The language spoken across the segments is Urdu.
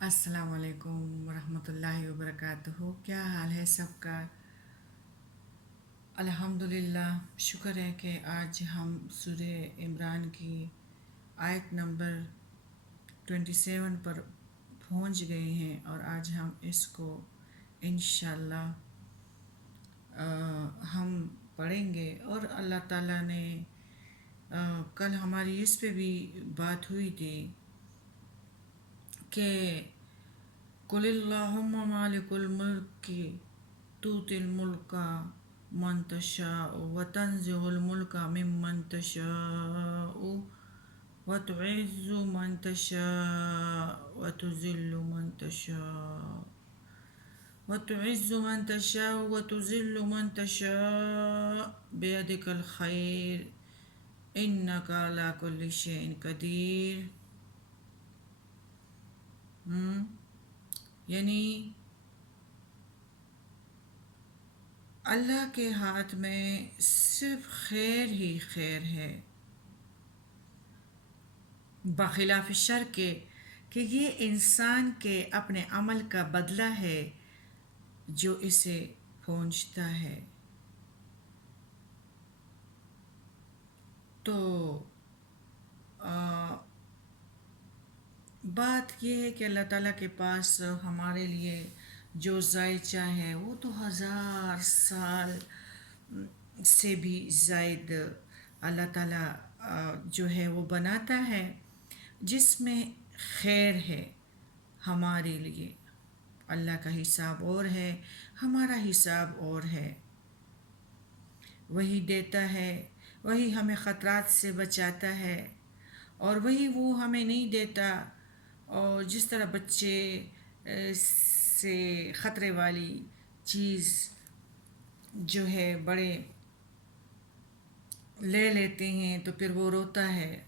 السلام علیکم ورحمۃ اللہ وبرکاتہ. کیا حال ہے سب کا؟ الحمدللہ. شکر ہے کہ آج ہم سورہ عمران کی آیت نمبر 27 پر پہنچ گئے ہیں، اور آج ہم اس کو انشاءاللہ ہم پڑھیں گے. اور اللہ تعالیٰ نے کل ہماری اس پہ بھی بات ہوئی تھی کہ قل اللہم مالک الملک تؤتی الملک من تشاء وتنزع الملک ممن تشاء وتعز من تشاء وتذل من تشاء وتذل من تشاء بيدك الخير انك على كل شيء قدیر. یعنی اللہ کے ہاتھ میں صرف خیر ہی خیر ہے، بخلاف شر کے کہ یہ انسان کے اپنے عمل کا بدلہ ہے جو اسے پہنچتا ہے. تو بات یہ ہے کہ اللہ تعالیٰ کے پاس ہمارے لیے جو ذائچہ ہے وہ تو 1000 سال سے بھی زائد اللہ تعالیٰ جو ہے وہ بناتا ہے، جس میں خیر ہے ہمارے لیے. اللہ کا حساب اور ہے، ہمارا حساب اور ہے. وہی دیتا ہے، وہی ہمیں خطرات سے بچاتا ہے، اور وہی وہ ہمیں نہیں دیتا. اور جس طرح بچے سے خطرے والی چیز جو ہے بڑے لے لیتے ہیں تو پھر وہ روتا ہے،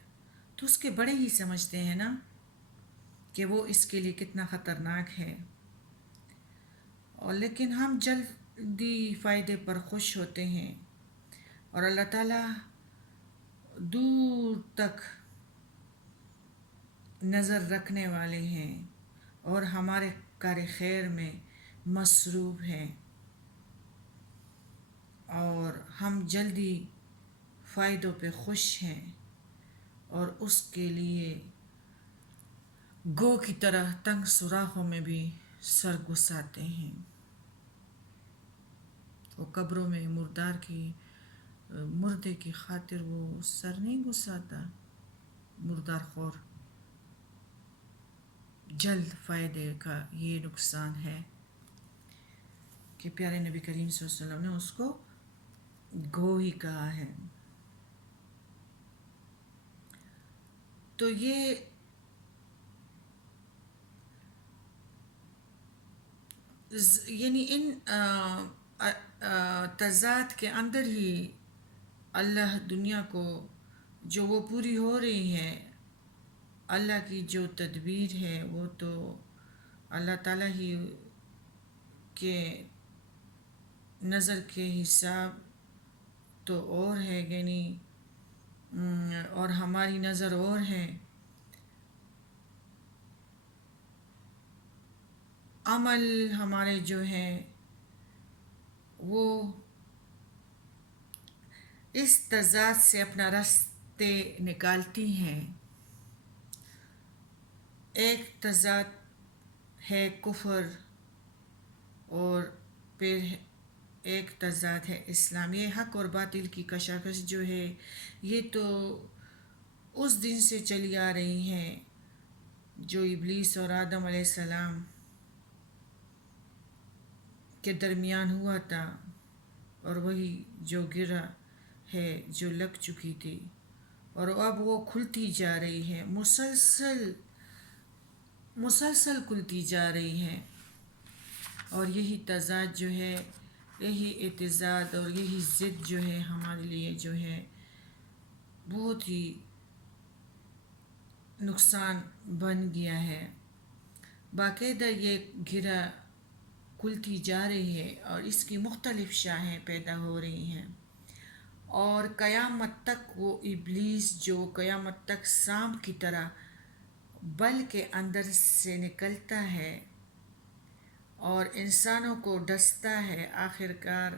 تو اس کے بڑے ہی سمجھتے ہیں نا کہ وہ اس کے لیے کتنا خطرناک ہے. اور لیکن ہم جلدی فائدے پر خوش ہوتے ہیں، اور اللہ تعالیٰ دور تک نظر رکھنے والے ہیں اور ہمارے کار خیر میں مصروف ہیں، اور ہم جلدی فائدوں پہ خوش ہیں اور اس کے لیے گو کی طرح تنگ سوراخوں میں بھی سر گھساتے ہیں. وہ قبروں میں مردے کی خاطر وہ سر نہیں گھساتا. مردار خور جلد فائدے کا یہ نقصان ہے کہ پیارے نبی کریم صلی اللہ علیہ وسلم نے اس کو گو ہی کہا ہے. تو یہ یعنی ان تضاد کے اندر ہی اللہ دنیا کو جو وہ پوری ہو رہی ہے، اللہ کی جو تدبیر ہے وہ تو اللہ تعالیٰ ہی کے نظر کے حساب تو اور ہے، یعنی اور ہماری نظر اور ہے. عمل ہمارے جو ہیں وہ اس تضاد سے اپنا راستے نکالتی ہیں. ایک تضاد ہے کفر، اور پھر ایک تضاد ہے اسلام. یہ حق اور باطل کی کشاکش جو ہے یہ تو اس دن سے چلی آ رہی ہے جو ابلیس اور آدم علیہ السلام کے درمیان ہوا تھا، اور وہی جو گرہ ہے جو لگ چکی تھی، اور اب وہ کھلتی جا رہی ہے، مسلسل کھلتی جا رہی ہے. اور یہی تضاد جو ہے، یہی اعتضاد اور یہی ضد جو ہے ہمارے لیے جو ہے بہت ہی نقصان بن گیا ہے. باقاعدہ یہ گرہ کھلتی جا رہی ہے اور اس کی مختلف شاخیں پیدا ہو رہی ہیں، اور قیامت تک وہ ابلیس جو قیامت تک سانپ کی طرح بلکہ اندر سے نکلتا ہے اور انسانوں کو ڈستا ہے۔ آخر کار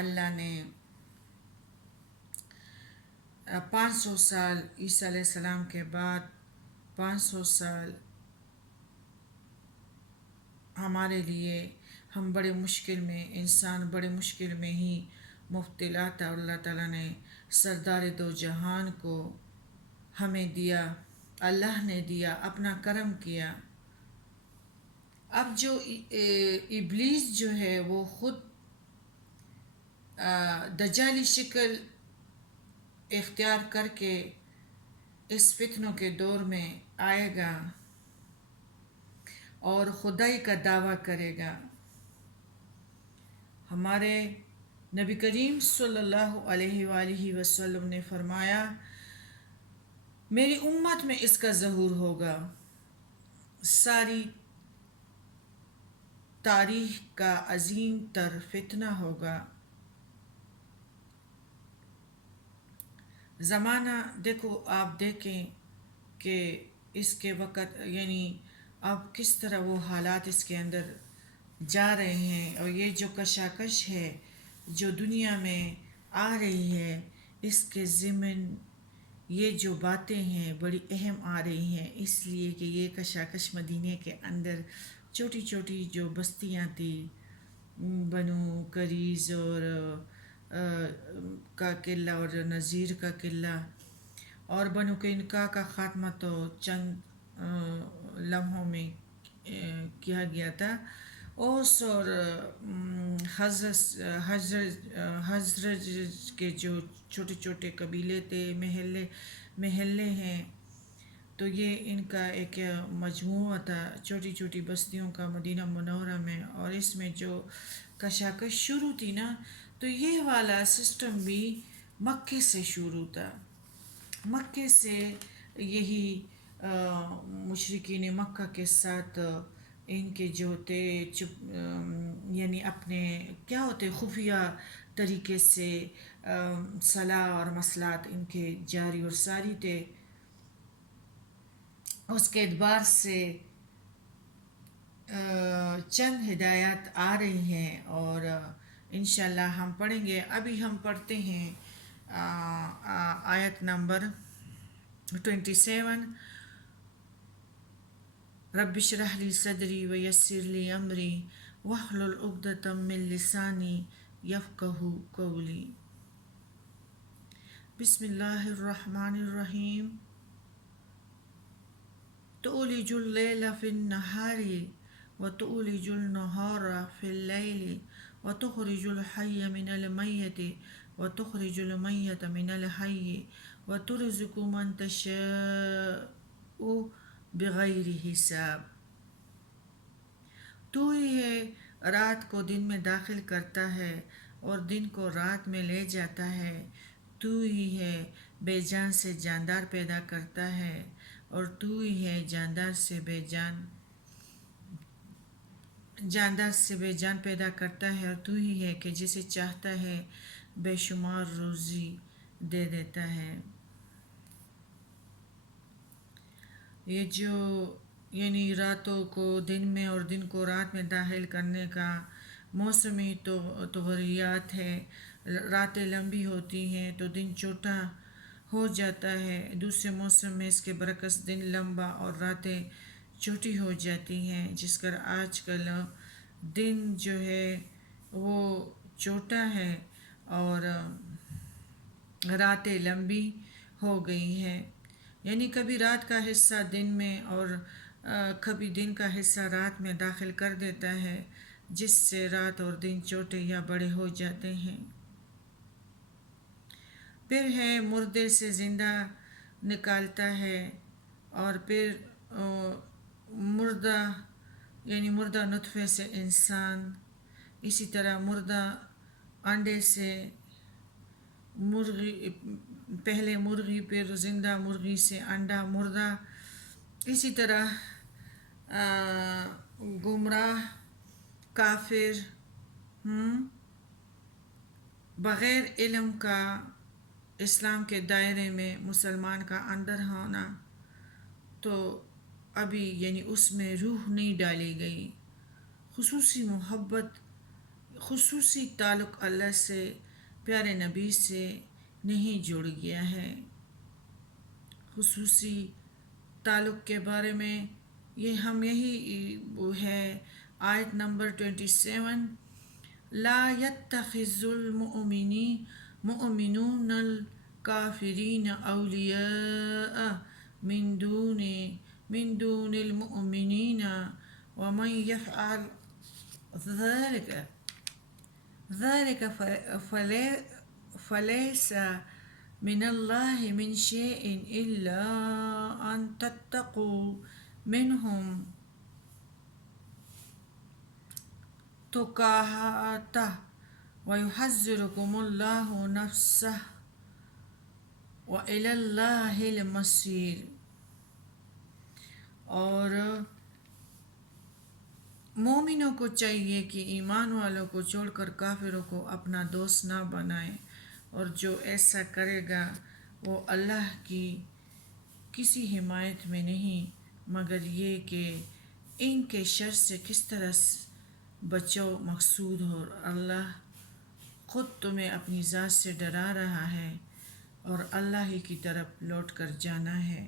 اللہ نے 500 سال عیسیٰ علیہ السلام کے بعد 500 سال ہمارے لیے، ہم بڑے مشکل میں، انسان بڑے مشکل میں ہی مبتلا تھا، اور اللہ تعالیٰ نے سردار دو جہان کو ہمیں دیا، اللہ نے دیا، اپنا کرم کیا۔ اب جو ابلیس جو ہے وہ خود دجالی شکل اختیار کر کے اس فتنوں کے دور میں آئے گا اور خدائی کا دعویٰ کرے گا۔ ہمارے نبی کریم صلی اللہ علیہ وآلہ وسلم نے فرمایا، میری امت میں اس کا ظہور ہوگا، ساری تاریخ کا عظیم تر فتنہ ہوگا۔ زمانہ دیکھو، آپ دیکھیں کہ اس کے وقت یعنی اب کس طرح وہ حالات اس کے اندر جا رہے ہیں، اور یہ جو کشاکش ہے جو دنیا میں آ رہی ہے، اس کے ضمن یہ جو باتیں ہیں بڑی اہم آ رہی ہیں، اس لیے کہ یہ کشاکش مدینے کے اندر چھوٹی چھوٹی جو بستیاں تھیں، بنو قریظ اور کا قلعہ اور نذیر کا قلعہ، اور بنو قینقاع کا خاتمہ تو چند لمحوں میں کیا گیا تھا۔ اوس اور حضرت کے جو چھوٹے چھوٹے قبیلے تھے، محلے ہیں، تو یہ ان کا ایک مجموعہ تھا چھوٹی چھوٹی بستیوں کا مدینہ منورہ میں، اور اس میں جو کشاکش شروع تھی نا، تو یہ والا سسٹم بھی مکے سے شروع تھا۔ مکے سے یہی مشرکین مکہ کے ساتھ ان کے جو تھے یعنی اپنے کیا ہوتے خفیہ طریقے سے صلاح اور مصلحت ان کے جاری اور ساری تھے۔ اس کے اعتبار سے چند ہدایات آ رہی ہیں، اور انشاءاللہ ہم پڑھیں گے۔ ابھی ہم پڑھتے ہیں آیت نمبر 27۔ رب اشرح لی صدری ویسر لی امری واحلل عقدۃ من لسانی یفقہوا قولی۔ بسم اللہ الرحمن الرحیم۔ تولج اللیل فی النہار وتولج النہار فی اللیل وتخرج الحی من المیت وتخرج المیت من الحی وترزق من تشاء بغیر حساب۔ تو ہی ہے رات کو دن میں داخل کرتا ہے اور دن کو رات میں لے جاتا ہے۔ تو ہی ہے بے جان سے جاندار پیدا کرتا ہے، اور تو ہی ہے جاندار سے بے جان پیدا کرتا ہے، اور تو ہی ہے کہ جسے چاہتا ہے بے شمار روزی دے دیتا ہے۔ یہ جو یعنی راتوں کو دن میں اور دن کو رات میں داخل کرنے کا موسمی تغیرات ہے۔ راتیں لمبی ہوتی ہیں تو دن چھوٹا ہو جاتا ہے، دوسرے موسم میں اس کے برعکس دن لمبا اور راتیں چھوٹی ہو جاتی ہیں، جس کر آج کل دن جو ہے وہ چھوٹا ہے اور راتیں لمبی ہو گئی ہیں۔ یعنی کبھی رات کا حصہ دن میں اور کبھی دن کا حصہ رات میں داخل کر دیتا ہے، جس سے رات اور دن چھوٹے یا بڑے ہو جاتے ہیں۔ پھر ہے مردے سے زندہ نکالتا ہے، اور پھر مردہ یعنی مردہ نطفے سے انسان، اسی طرح مردہ انڈے سے مرغی، پہلے مرغی پھر زندہ مرغی سے انڈا مردہ، اسی طرح گمراہ کافر بغیر علم کا اسلام کے دائرے میں مسلمان کا اندر ہونا، تو ابھی یعنی اس میں روح نہیں ڈالی گئی، خصوصی محبت، خصوصی تعلق اللہ سے، پیارے نبی سے نہیں جڑ گیا ہے۔ خصوصی تعلق کے بارے میں ہم یہی وہ ہے آیت نمبر 27، لا يتخذ المؤمنون الكافرین اولیاء من دون المؤمنین ومن يفعل ذلك فليس من الله من شيء إلا أن تتقوا منهم تقاته ويحذركم الله نفسه وإلى الله المصير۔ اور مومنوں کو چاہیے کہ ایمان والوں کو چھوڑ کر کافروں کو اپنا دوست نہ بنائیں، اور جو ایسا کرے گا وہ اللہ کی کسی حمایت میں نہیں مگر یہ کہ ان کے شر سے کس طرح بچو مقصود ہو۔ اللہ خود تمہیں اپنی ذات سے ڈرا رہا ہے اور اللہ ہی کی طرف لوٹ کر جانا ہے۔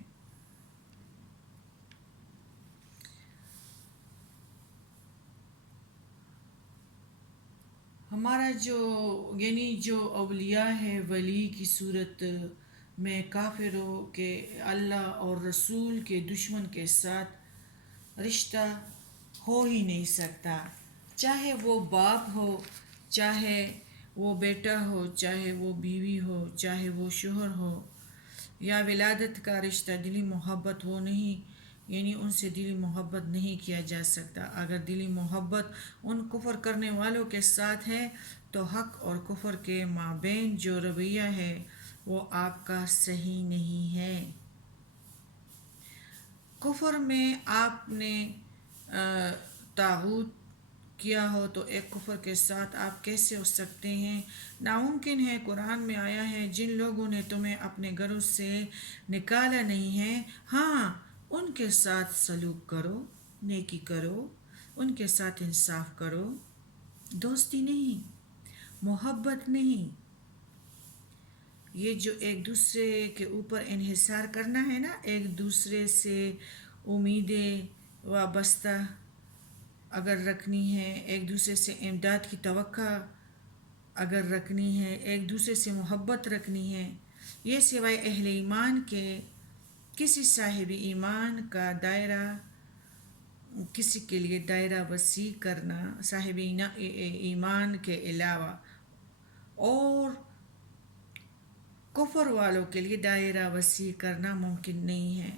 ہمارا جو اولیاء ہے ولی کی صورت میں کافروں کے اللہ اور رسول کے دشمن کے ساتھ رشتہ ہو ہی نہیں سکتا، چاہے وہ باپ ہو، چاہے وہ بیٹا ہو، چاہے وہ بیوی ہو، چاہے وہ شوہر ہو، یا ولادت کا رشتہ، دلی محبت وہ نہیں، یعنی ان سے دلی محبت نہیں کیا جا سکتا۔ اگر دلی محبت ان کفر کرنے والوں کے ساتھ ہے تو حق اور کفر کے مابین جو رویہ ہے وہ آپ کا صحیح نہیں ہے۔ کفر میں آپ نے طاغوت کیا ہو تو ایک کفر کے ساتھ آپ کیسے ہو سکتے ہیں؟ ناممکن ہے۔ قرآن میں آیا ہے، جن لوگوں نے تمہیں اپنے گھروں سے نکالا نہیں ہے، ہاں ان کے ساتھ سلوک کرو، نیکی کرو، ان کے ساتھ انصاف کرو، دوستی نہیں، محبت نہیں۔ یہ جو ایک دوسرے کے اوپر انحصار کرنا ہے نا، ایک دوسرے سے امیدیں وابستہ اگر رکھنی ہے، ایک دوسرے سے امداد کی توقع اگر رکھنی ہے، ایک دوسرے سے محبت رکھنی ہے، یہ سوائے اہل ایمان کے کسی صاحب ایمان کا دائرہ، کسی کے لیے دائرہ وسیع کرنا صاحب ایمان کے علاوہ، اور کفر والوں کے لیے دائرہ وسیع کرنا ممکن نہیں ہے۔